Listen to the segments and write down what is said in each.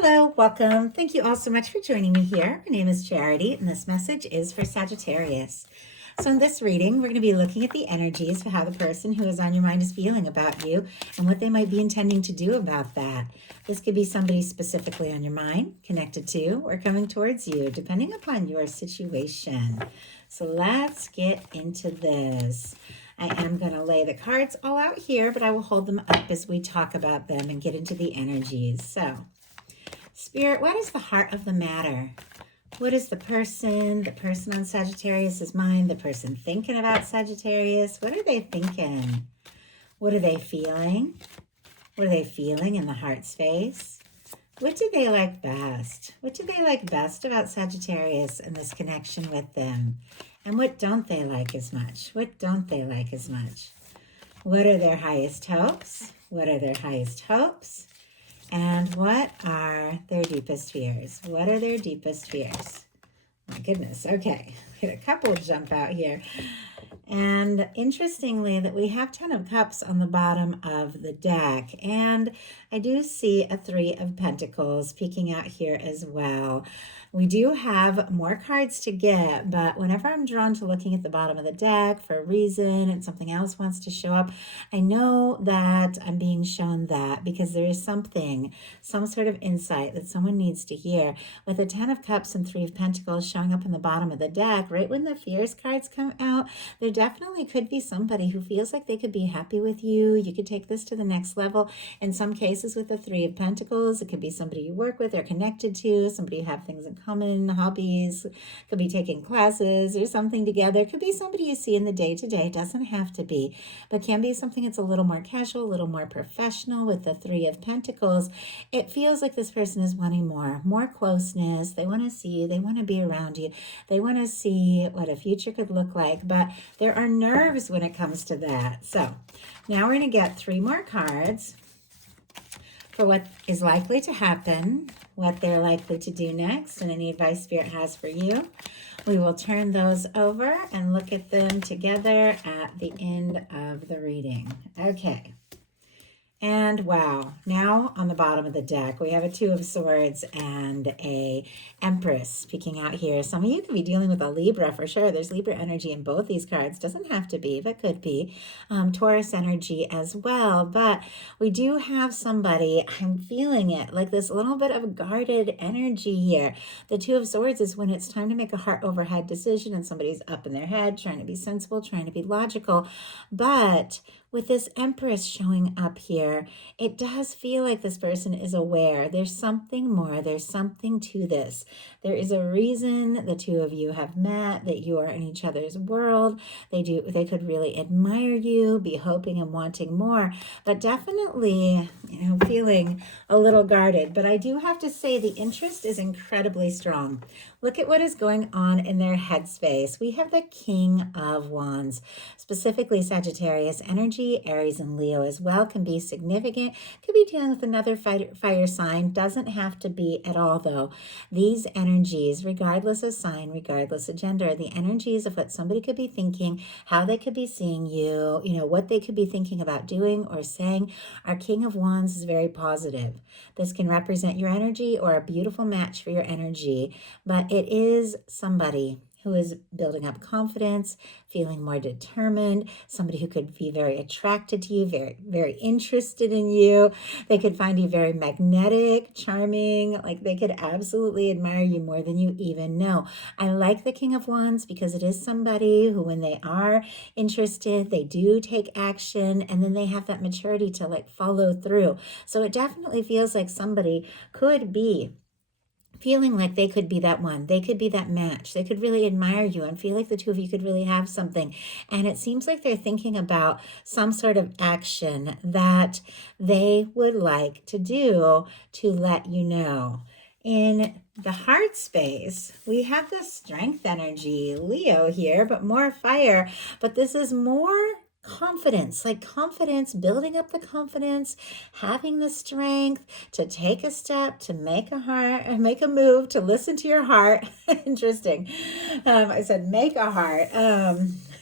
Hello, welcome. Thank you all so much for joining me here. My name is Charity, and this message is for Sagittarius. So in this reading, we're going to be looking at the energies for how the person who is on your mind is feeling about you and what they might be intending to do about that. This could be somebody specifically on your mind, connected to, or coming towards you, depending upon your situation. So let's get into this. I am going to lay the cards all out here, but I will hold them up as we talk about them and get into the energies. So, Spirit, what is the heart of the matter? What is the person on Sagittarius's mind, the person thinking about Sagittarius? What are they thinking? What are they feeling? What are they feeling in the heart space? What do they like best? What do they like best about Sagittarius and this connection with them? And what don't they like as much? What don't they like as much? What are their highest hopes? What are their highest hopes? And what are their deepest fears? What are their deepest fears? My goodness. Okay. We had a couple jump out here. And interestingly, that we have 10 of Cups on the bottom of the deck. And I do see a 3 of Pentacles peeking out here as well. We do have more cards to get, but whenever I'm drawn to looking at the bottom of the deck for a reason and something else wants to show up, I know that I'm being shown that because there is something, some sort of insight that someone needs to hear. With the 10 of Cups and 3 of Pentacles showing up in the bottom of the deck, right when the fears cards come out, there definitely could be somebody who feels like they could be happy with you. You could take this to the next level. In some cases with the 3 of Pentacles, it could be somebody you work with or connected to, somebody you have things in common, hobbies, could be taking classes or something together. Could be somebody you see in the day-to-day. Doesn't have to be, but can be something that's a little more casual, a little more professional. With the 3 of Pentacles, it feels like this person is wanting more closeness. They want to see you. They want to be around you. They want to see what a future could look like, but there are nerves when it comes to that. So now we're going to get 3 more cards for what is likely to happen, what they're likely to do next, and any advice Spirit has for you. We will turn those over and look at them together at the end of the reading. Okay. And wow, now on the bottom of the deck, we have a 2 of Swords and a Empress peeking out here. Some of you could be dealing with a Libra for sure. There's Libra energy in both these cards. Doesn't have to be, but could be. Taurus energy as well. But we do have somebody, I'm feeling it, like this little bit of guarded energy here. The 2 of Swords is when it's time to make a heart over head decision and somebody's up in their head, trying to be sensible, trying to be logical. But with this Empress showing up here, it does feel like this person is aware. There's something more. There's something to this. There is a reason the 2 of you have met, that you are in each other's world. They could really admire you, be hoping and wanting more, but definitely, feeling a little guarded. But I do have to say the interest is incredibly strong. Look at what is going on in their headspace. We have the King of Wands, specifically Sagittarius energy. Aries and Leo as well can be significant. Could be dealing with another fire sign. Doesn't have to be at all, though. These energies, regardless of sign, regardless of gender, the energies of what somebody could be thinking, how they could be seeing you, what they could be thinking about doing or saying. Our King of Wands is very positive. This can represent your energy or a beautiful match for your energy, but it is somebody who is building up confidence, feeling more determined, somebody who could be very attracted to you, very, very interested in you. They could find you very magnetic, charming, like they could absolutely admire you more than you even know. I like the King of Wands because it is somebody who, when they are interested, they do take action, and then they have that maturity to follow through. So it definitely feels like somebody could be feeling like they could be that one. They could be that match. They could really admire you and feel like the 2 of you could really have something. And it seems like they're thinking about some sort of action that they would like to do to let you know. In the heart space, we have the Strength energy, Leo here, but more fire. But this is more confidence, building up the confidence, having the strength to take a step, to make a move, to listen to your heart. Interesting. I said make a heart.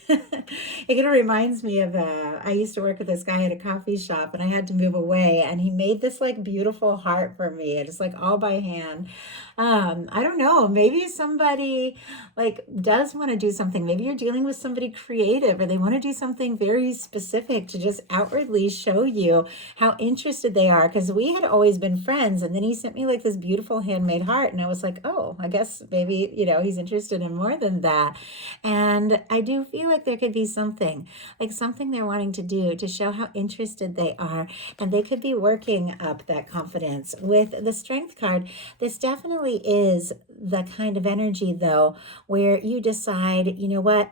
It kind of reminds me of I used to work with this guy at a coffee shop and I had to move away and he made this like beautiful heart for me. It's like all by hand. I don't know, maybe somebody like does want to do something. Maybe you're dealing with somebody creative or they want to do something very specific to just outwardly show you how interested they are. Because we had always been friends and then he sent me like this beautiful handmade heart and I was like, oh, I guess maybe, he's interested in more than that. And I do feel like there could be something, like something they're wanting to do to show how interested they are. And they could be working up that confidence. With the Strength card, this definitely is the kind of energy, though, where you decide, you know what?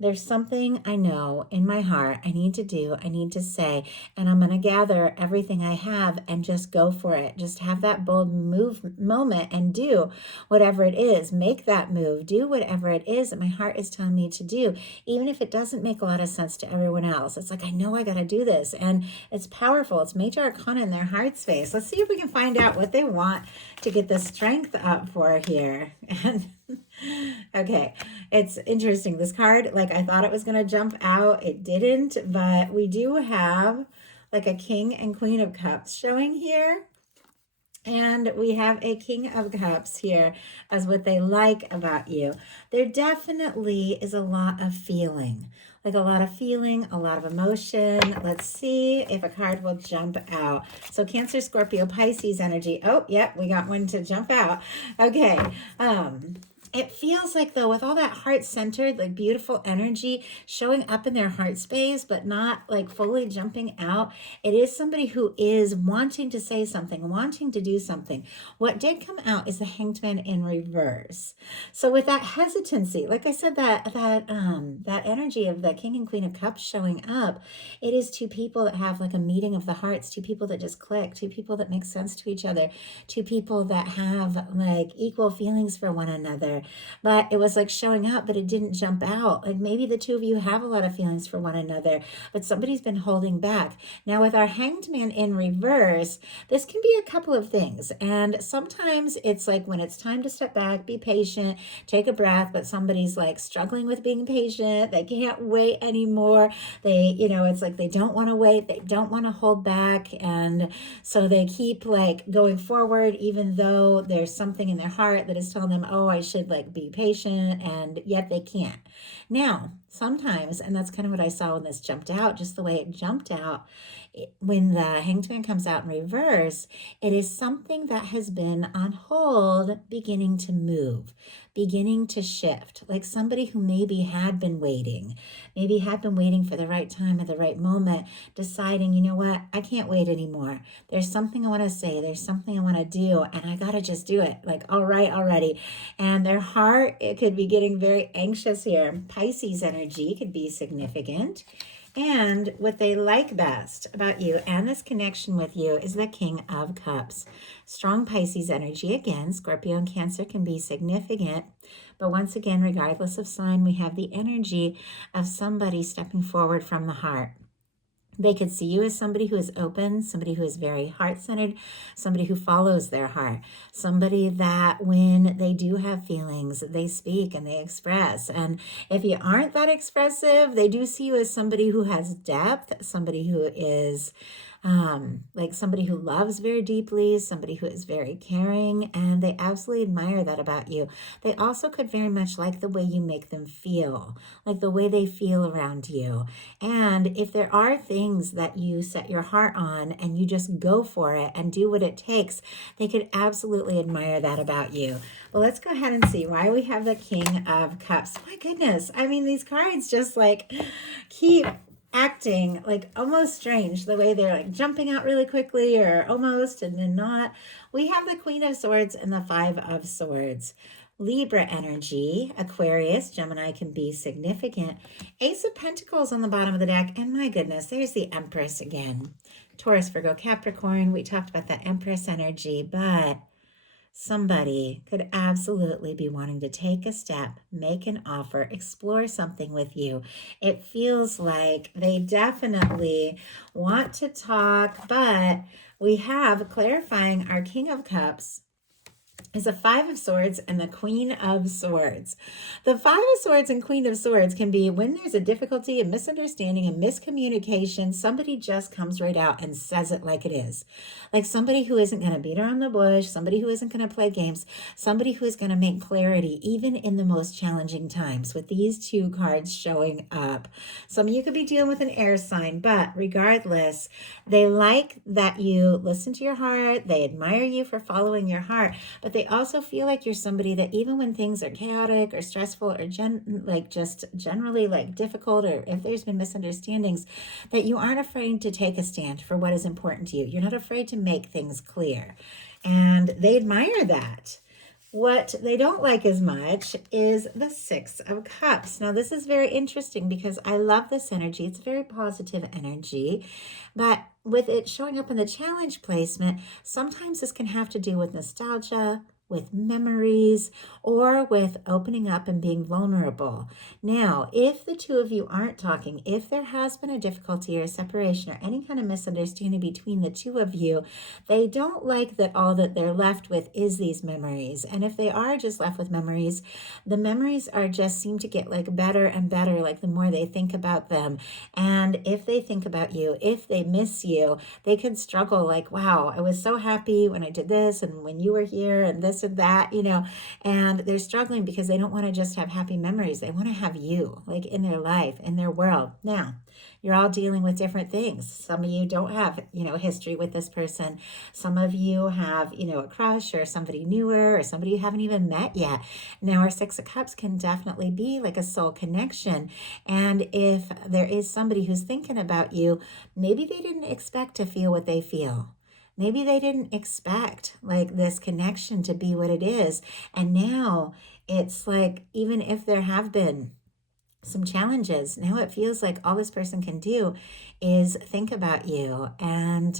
There's something I know in my heart I need to do, I need to say, and I'm going to gather everything I have and just go for it. Just have that bold move moment and do whatever it is. Make that move. Do whatever it is that my heart is telling me to do, even if it doesn't make a lot of sense to everyone else. It's like, I know I got to do this, and it's powerful. It's Major Arcana in their heart space. Let's see if we can find out what they want to get the strength up for here. And okay, it's interesting. This card, like I thought it was going to jump out. It didn't, but we do have like a King and Queen of Cups showing here. And we have a King of Cups here as what they like about you. There definitely is a lot of feeling, like a lot of feeling, a lot of emotion. Let's see if a card will jump out. So Cancer, Scorpio, Pisces energy. Oh, yep, we got one to jump out. Okay. It feels like, though, with all that heart-centered, like beautiful energy showing up in their heart space, but not like fully jumping out, it is somebody who is wanting to say something, wanting to do something. What did come out is the Hanged Man in reverse. So with that hesitancy, like I said, that energy of the King and Queen of Cups showing up, it is two people that have like a meeting of the hearts, two people that just click, two people that make sense to each other, two people that have like equal feelings for one another. But it was like showing up, but it didn't jump out. Like maybe the two of you have a lot of feelings for one another, but somebody's been holding back. Now with our Hanged Man in reverse, this can be a couple of things. And sometimes it's like when it's time to step back, be patient, take a breath, but somebody's like struggling with being patient. They can't wait anymore. It's like they don't want to wait. They don't want to hold back. And so they keep like going forward, even though there's something in their heart that is telling them, oh, I should like be patient, and yet they can't. Now, sometimes, and that's kind of what I saw when this jumped out, just the way it jumped out, when the Hanged Man comes out in reverse, it is something that has been on hold beginning to move, beginning to shift, like somebody who maybe had been waiting for the right time at the right moment, deciding, you know what, I can't wait anymore. There's something I want to say, there's something I want to do, and I got to just do it, like, all right, already. And their heart, it could be getting very anxious here. Pisces energy could be significant. And what they like best about you and this connection with you is the King of Cups. Strong Pisces energy. Again, Scorpio and Cancer can be significant. But once again, regardless of sign, we have the energy of somebody stepping forward from the heart. They could see you as somebody who is open, somebody who is very heart-centered, somebody who follows their heart, somebody that when they do have feelings, they speak and they express. And if you aren't that expressive, they do see you as somebody who has depth, somebody who is like somebody who loves very deeply, somebody who is very caring, and they absolutely admire that about you. They also could very much like the way you make them feel, like the way they feel around you. And if there are things that you set your heart on and you just go for it and do what it takes, they could absolutely admire that about you. Well, let's go ahead and see why we have the King of Cups. My goodness, I mean, these cards just like keep acting like almost strange, the way they're like jumping out really quickly or almost and then not. We have the Queen of Swords and the Five of Swords. Libra energy, Aquarius, Gemini can be significant. Ace of Pentacles on the bottom of the deck, and my goodness, there's the Empress again. Taurus, Virgo, Capricorn, we talked about that Empress energy, but somebody could absolutely be wanting to take a step, make an offer, explore something with you. It feels like they definitely want to talk, but we have clarifying our King of Cups is a Five of Swords and the Queen of Swords. The Five of Swords and Queen of Swords can be when there's a difficulty, a misunderstanding, a miscommunication, somebody just comes right out and says it like it is. Like somebody who isn't going to beat around the bush, somebody who isn't going to play games, somebody who is going to make clarity even in the most challenging times, with these two cards showing up. Some of you could be dealing with an air sign, but regardless, they like that you listen to your heart, they admire you for following your heart, but they also feel like you're somebody that even when things are chaotic or stressful or just generally like difficult, or if there's been misunderstandings, that you aren't afraid to take a stand for what is important to you. You're not afraid to make things clear, and they admire that. What they don't like as much is the Six of Cups. Now, this is very interesting because I love this energy. It's a very positive energy, but with it showing up in the challenge placement, sometimes this can have to do with nostalgia, with memories, or with opening up and being vulnerable. Now, if the two of you aren't talking, if there has been a difficulty or a separation or any kind of misunderstanding between the two of you, they don't like that all that they're left with is these memories. And if they are just left with memories, the memories are just seem to get like better and better, like the more they think about them. And if they think about you, if they miss you, they could struggle like, wow, I was so happy when I did this and when you were here and this and that, and they're struggling because they don't want to just have happy memories. They want to have you like in their life, in their world. Now, you're all dealing with different things. Some of you don't have, history with this person. Some of you have, a crush or somebody newer or somebody you haven't even met yet. Now, our Six of Cups can definitely be like a soul connection. And if there is somebody who's thinking about you, maybe they didn't expect to feel what they feel. Maybe they didn't expect like this connection to be what it is. And now it's like, even if there have been some challenges, now it feels like all this person can do is think about you. And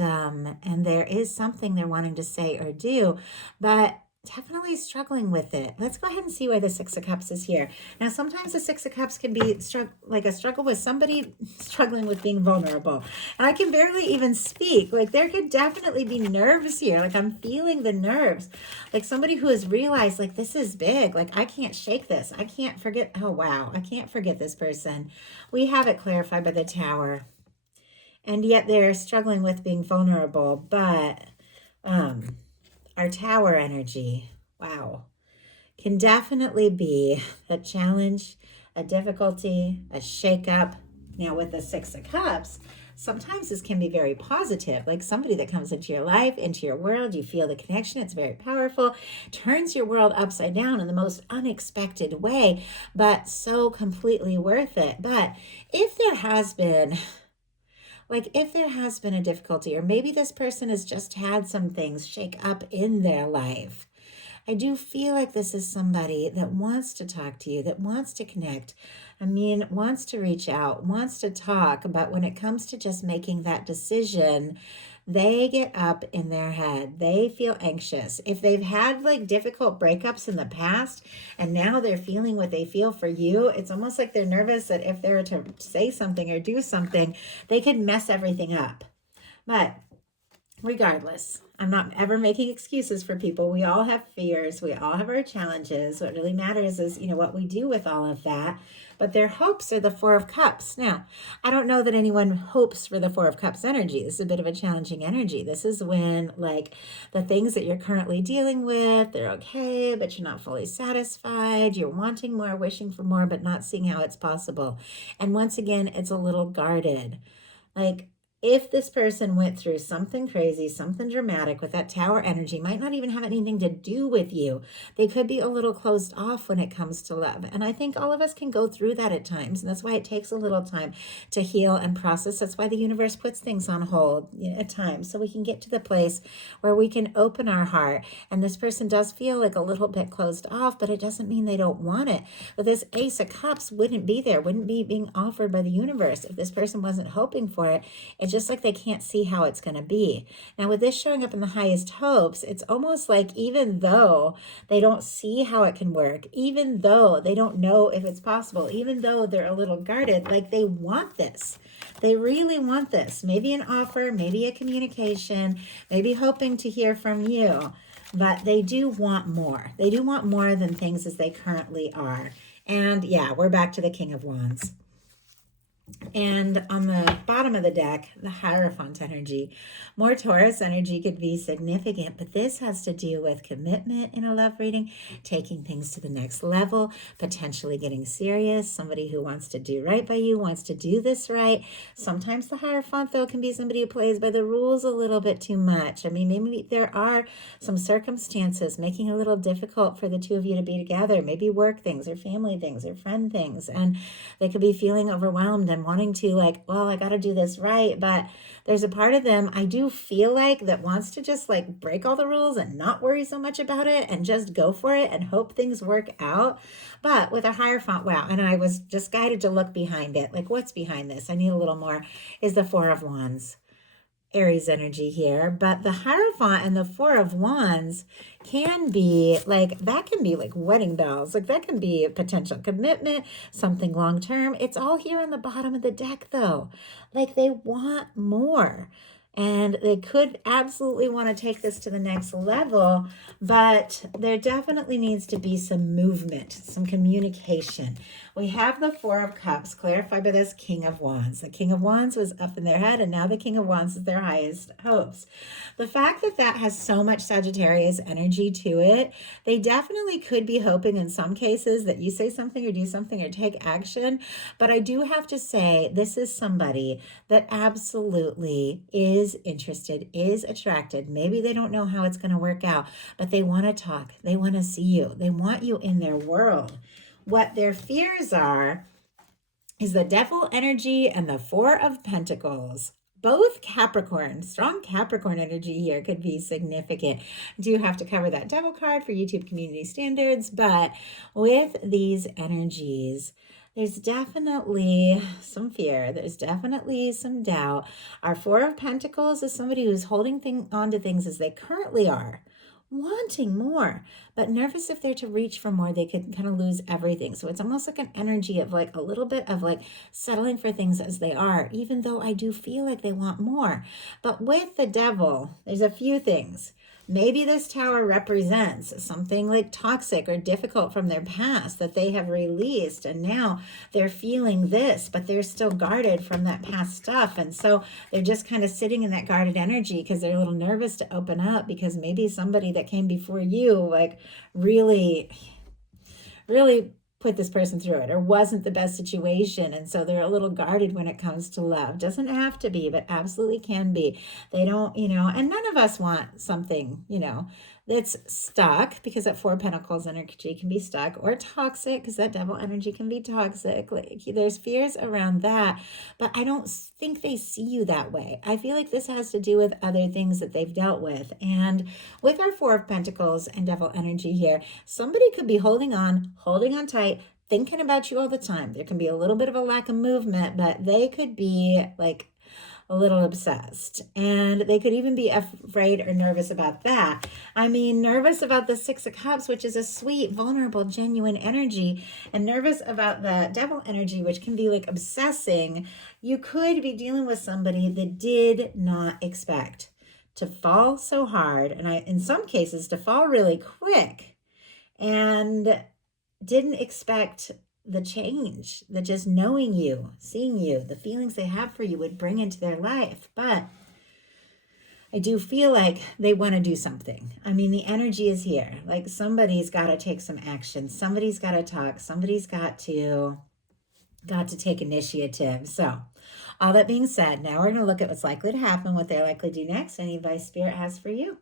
there is something they're wanting to say or do, but definitely struggling with it. Let's go ahead and see why the Six of Cups is here. Now, sometimes the Six of Cups can be like a struggle with somebody struggling with being vulnerable. And I can barely even speak. Like there could definitely be nerves here. Like I'm feeling the nerves. Like somebody who has realized like this is big. Like I can't shake this. I can't forget. Oh, wow. I can't forget this person. We have it clarified by the Tower. And yet they're struggling with being vulnerable. But our Tower energy, wow, can definitely be a challenge, a difficulty, a shakeup. Now with the Six of Cups, sometimes this can be very positive, like somebody that comes into your life, into your world, you feel the connection, it's very powerful, turns your world upside down in the most unexpected way, but so completely worth it. But if there has been a difficulty, or maybe this person has just had some things shake up in their life, I do feel like this is somebody that wants to talk to you, that wants to connect. Wants to reach out, wants to talk, but when it comes to just making that decision, they get up in their head. They feel anxious. If they've had like difficult breakups in the past and now they're feeling what they feel for you, it's almost like they're nervous that if they were to say something or do something, they could mess everything up. But regardless, I'm not ever making excuses for people. We all have fears. We all have our challenges. What really matters is, what we do with all of that. But their hopes are the Four of Cups. Now, I don't know that anyone hopes for the Four of Cups energy. This is a bit of a challenging energy. This is when, like, the things that you're currently dealing with, they're okay, but you're not fully satisfied. You're wanting more, wishing for more, but not seeing how it's possible. And once again, it's a little guarded. Like, if this person went through something crazy, something dramatic with that Tower energy, might not even have anything to do with you. They could be a little closed off when it comes to love. And I think all of us can go through that at times. And that's why it takes a little time to heal and process. That's why the universe puts things on hold at times, so we can get to the place where we can open our heart. And this person does feel like a little bit closed off, but it doesn't mean they don't want it. But this Ace of Cups wouldn't be there, wouldn't be being offered by the universe if this person wasn't hoping for it. It's just like they can't see how it's going to be. Now, with this showing up in the highest hopes, it's almost like even though they don't see how it can work, even though they don't know if it's possible, even though they're a little guarded, like they want this. They really want this. Maybe an offer, maybe a communication, maybe hoping to hear from you. but they do want more. They do want more than things as they currently are. And yeah, we're back to the King of Wands. And on the bottom of the deck, the Hierophant energy. More Taurus energy could be significant, but this has to do with commitment in a love reading, taking things to the next level, potentially getting serious, somebody who wants to do right by you, wants to do this right. Sometimes the Hierophant, though, can be somebody who plays by the rules a little bit too much. I mean, maybe there are some circumstances making it a little difficult for the two of you to be together, maybe work things or family things or friend things, and they could be feeling overwhelmed and wanting to like, well, I got to do this right. But there's a part of them I do feel like that wants to just like break all the rules and not worry so much about it and just go for it and hope things work out. But with a Hierophant, wow, and I was just guided to look behind it. Like, what's behind this? I need a little more, is the Four of Wands. Aries energy here, but the Hierophant and the Four of Wands can be like, that can be like wedding bells. Like that can be a potential commitment, something long-term. It's all here on the bottom of the deck though. Like they want more. And they could absolutely want to take this to the next level, but there definitely needs to be some movement, some communication. We have the Four of Cups clarified by this King of Wands. The King of Wands was up in their head, and now the King of Wands is their highest hopes. The fact that that has so much Sagittarius energy to it, they definitely could be hoping in some cases that you say something or do something or take action. But I do have to say, this is somebody that absolutely is interested, is attracted. Maybe they don't know how it's going to work out, but they want to talk. They want to see you. They want you in their world. What their fears are is the Devil energy and the Four of Pentacles. Both Capricorn, strong Capricorn energy here could be significant. I do have to cover that Devil card for YouTube community standards, but with these energies, there's definitely some fear. There's definitely some doubt. Our Four of Pentacles is somebody who's holding on to things as they currently are, wanting more, but nervous if they're to reach for more, they could kind of lose everything. So it's almost like an energy of like a little bit of like settling for things as they are, even though I do feel like they want more. But with the Devil, there's a few things. Maybe this Tower represents something like toxic or difficult from their past that they have released, and now they're feeling this, but they're still guarded from that past stuff. And so they're just kind of sitting in that guarded energy because they're a little nervous to open up, because maybe somebody that came before you like really put this person through it or wasn't the best situation, and so they're a little guarded when it comes to love. Doesn't have to be, but absolutely can be. They don't, and none of us want something, that's stuck, because that Four of Pentacles energy can be stuck, or toxic, because that Devil energy can be toxic. Like there's fears around that, but I don't think they see you that way. I feel like this has to do with other things that they've dealt with. And with our Four of Pentacles and Devil energy here, somebody could be holding on tight, thinking about you all the time. There can be a little bit of a lack of movement, but they could be like a little obsessed, and they could even be afraid or nervous about that. I mean, nervous about the Six of Cups, which is a sweet, vulnerable, genuine energy, and nervous about the Devil energy, which can be like obsessing. You could be dealing with somebody that did not expect to fall so hard, and in some cases to fall really quick, and didn't expect the change that just knowing you, seeing you, the feelings they have for you would bring into their life. But I do feel like they want to do something. I mean, the energy is here. Like somebody's got to take some action. Somebody's got to talk. Somebody's got to take initiative. So all that being said, now we're going to look at what's likely to happen, what they're likely to do next, any advice Spirit has for you.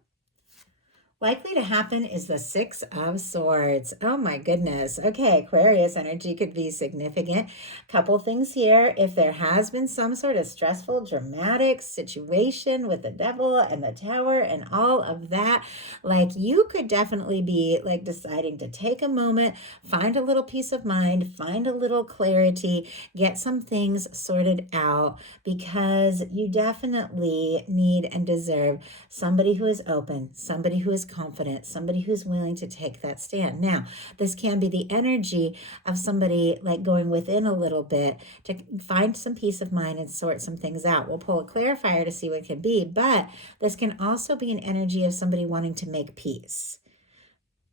Likely to happen is the Six of Swords. Oh my goodness. Okay, Aquarius energy could be significant. Couple things here. If there has been some sort of stressful, dramatic situation with the Devil and the Tower and all of that, like you could definitely be like deciding to take a moment, find a little peace of mind, find a little clarity, get some things sorted out, because you definitely need and deserve somebody who is open, somebody who is confident, somebody who's willing to take that stand. Now, this can be the energy of somebody like going within a little bit to find some peace of mind and sort some things out. We'll pull a clarifier to see what it can be, but this can also be an energy of somebody wanting to make peace.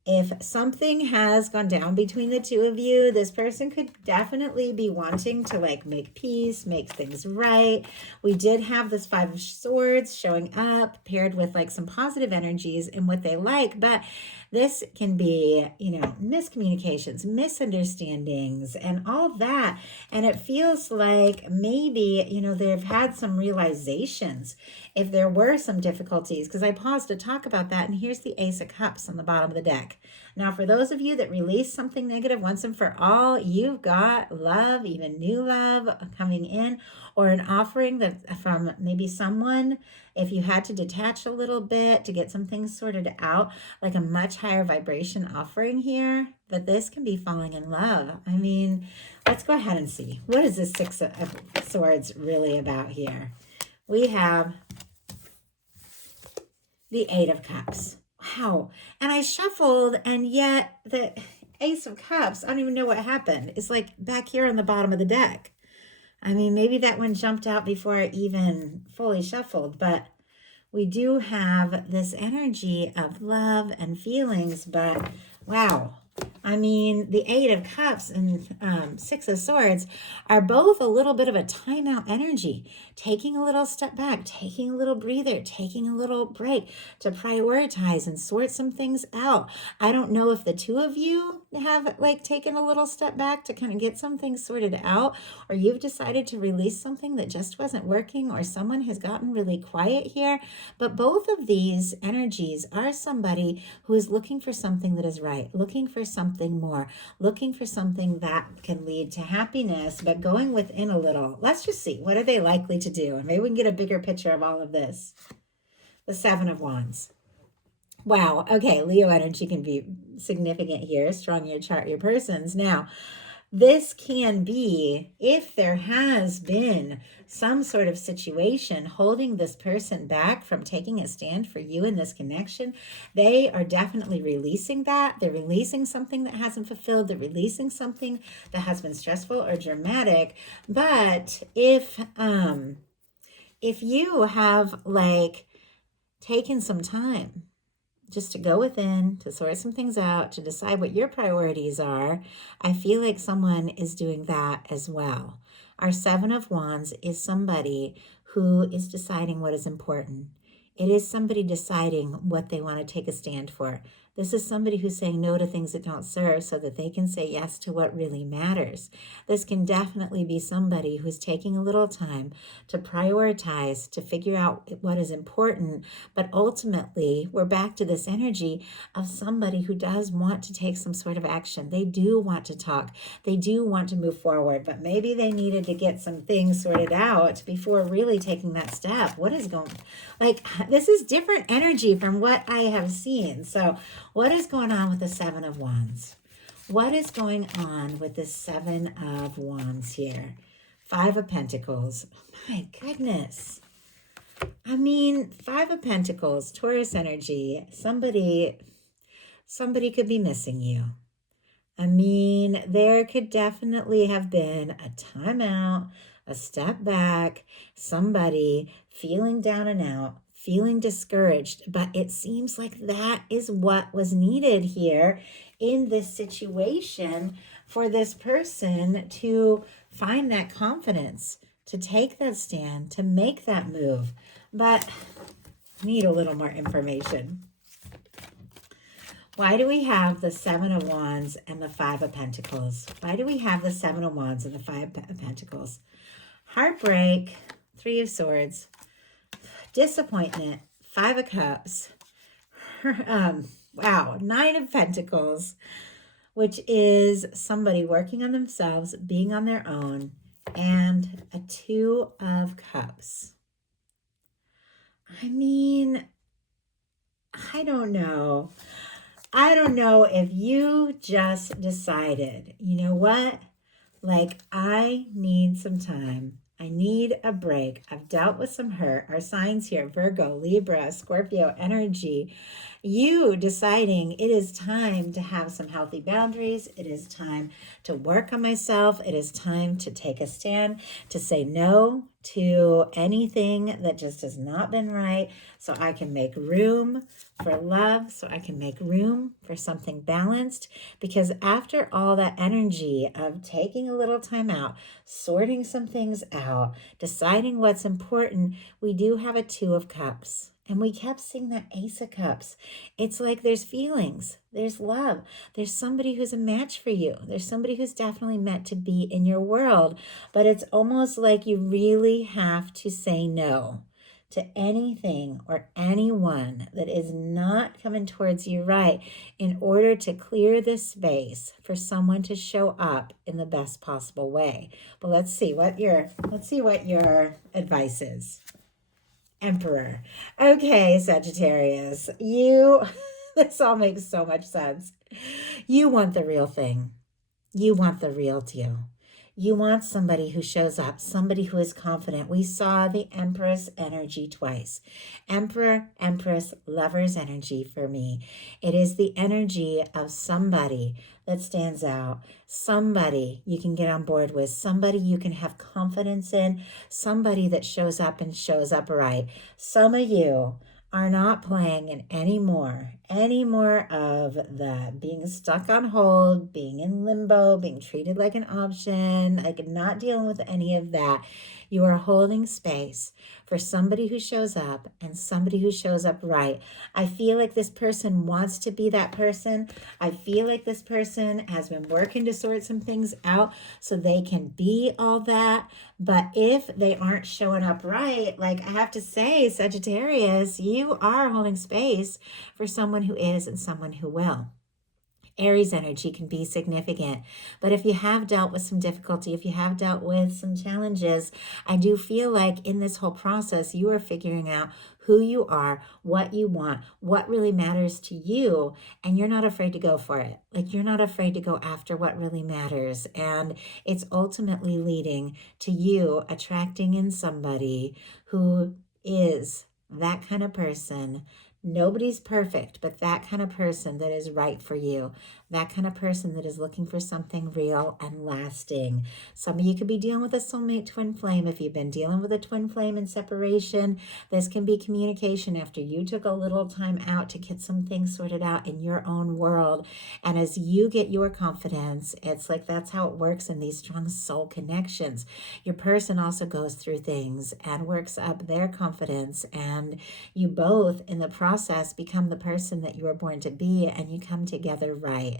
If something has gone down between the two of you, this person could definitely be wanting to like make peace, make things right. We did have this Five of Swords showing up paired with like some positive energies and what they like, but this can be, miscommunications, misunderstandings, and all that. And it feels like maybe, they've had some realizations if there were some difficulties, because I paused to talk about that. And here's the Ace of Cups on the bottom of the deck. Now, for those of you that release something negative once and for all, you've got love, even new love coming in, or an offering that from maybe someone, if you had to detach a little bit to get some things sorted out, like a much higher vibration offering here, that this can be falling in love. I mean, let's go ahead and see. What is this Six of Swords really about here? We have the Eight of Cups. Wow. And I shuffled, and yet the Ace of Cups, I don't even know what happened. It's like back here on the bottom of the deck. I mean, maybe that one jumped out before I even fully shuffled, but we do have this energy of love and feelings, but wow. I mean, the Eight of Cups and Six of Swords are both a little bit of a timeout energy, taking a little step back, taking a little breather, taking a little break to prioritize and sort some things out. I don't know if the two of you have like taken a little step back to kind of get some things sorted out, or you've decided to release something that just wasn't working, or someone has gotten really quiet here. But both of these energies are somebody who is looking for something that is right, looking for something more, looking for something that can lead to happiness, but going within a little. Let's just see, what are they likely to do? And maybe we can get a bigger picture of all of this. The Seven of Wands. Wow. Okay. Leo energy can be significant here. Strong your chart, your persons. Now, this can be if there has been some sort of situation holding this person back from taking a stand for you in this connection. They are definitely releasing that. They're releasing something that hasn't fulfilled. They're releasing something that has been stressful or dramatic. But if you have like taken some time just to go within, to sort some things out, to decide what your priorities are, I feel like someone is doing that as well. Our Seven of Wands is somebody who is deciding what is important. It is somebody deciding what they want to take a stand for. This is somebody who's saying no to things that don't serve so that they can say yes to what really matters. This can definitely be somebody who's taking a little time to prioritize, to figure out what is important. But ultimately, we're back to this energy of somebody who does want to take some sort of action. They do want to talk. They do want to move forward, but maybe they needed to get some things sorted out before really taking that step. What is going like, this is different energy from what I have seen. So what is going on with the Seven of Wands? What is going on with the Seven of Wands here? Five of Pentacles. Oh my goodness. I mean, Five of Pentacles, Taurus energy. Somebody could be missing you. I mean, there could definitely have been a timeout, a step back, somebody feeling down and out, feeling discouraged, but it seems like that is what was needed here in this situation for this person to find that confidence, to take that stand, to make that move. But I need a little more information. Why do we have the Seven of Wands and the Five of Pentacles? Why do we have the Seven of Wands and the Five of Pentacles? Heartbreak, Three of Swords, disappointment, Five of Cups, wow, Nine of Pentacles, which is somebody working on themselves, being on their own, and a Two of Cups. I mean, I don't know. I don't know if you just decided, you know what? Like, I need some time. I need a break. I've dealt with some hurt. Our signs here, Virgo, Libra, Scorpio energy. You deciding it is time to have some healthy boundaries. It is time to work on myself. It is time to take a stand, to say no to anything that just has not been right, so I can make room for love, so I can make room for something balanced. Because after all that energy of taking a little time out, sorting some things out, deciding what's important, we do have a Two of Cups. And we kept seeing that Ace of Cups. It's like there's feelings, there's love, there's somebody who's a match for you. There's somebody who's definitely meant to be in your world. But it's almost like you really have to say no to anything or anyone that is not coming towards you right, in order to clear this space for someone to show up in the best possible way. But let's see what your advice is. Emperor. Okay, Sagittarius, this all makes so much sense. You want the real thing. You want the real deal. You want somebody who shows up, somebody who is confident. We saw the Empress energy twice. Emperor, Empress, Lover's energy for me. It is the energy of somebody that stands out, somebody you can get on board with, somebody you can have confidence in, somebody that shows up and shows up right. Some of you are not playing in any more of the being stuck on hold, being in limbo, being treated like an option, like not dealing with any of that. You are holding space for somebody who shows up and somebody who shows up right. I feel like this person wants to be that person. I feel like this person has been working to sort some things out so they can be all that. But if they aren't showing up right, like I have to say, Sagittarius, you are holding space for someone who is and someone who will. Aries energy can be significant. But if you have dealt with some difficulty, if you have dealt with some challenges, I do feel like in this whole process, you are figuring out who you are, what you want, what really matters to you, and you're not afraid to go for it. Like you're not afraid to go after what really matters. And it's ultimately leading to you attracting in somebody who is that kind of person. Nobody's perfect, but that kind of person that is right for you, that kind of person that is looking for something real and lasting. Some of you could be dealing with a soulmate twin flame. If you've been dealing with a twin flame in separation, this can be communication after you took a little time out to get some things sorted out in your own world. And as you get your confidence, it's like that's how it works in these strong soul connections. Your person also goes through things and works up their confidence, and you both in the process become the person that you were born to be, and you come together right.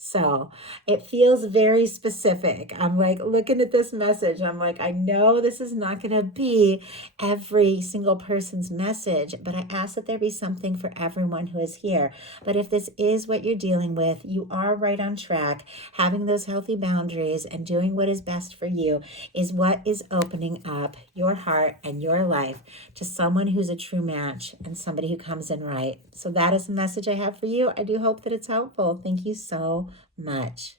So it feels very specific. I'm like looking at this message. I'm like, I know this is not going to be every single person's message, but I ask that there be something for everyone who is here. But if this is what you're dealing with, you are right on track. Having those healthy boundaries and doing what is best for you is what is opening up your heart and your life to someone who's a true match and somebody who comes in right. So that is the message I have for you. I do hope that it's helpful. Thank you so much.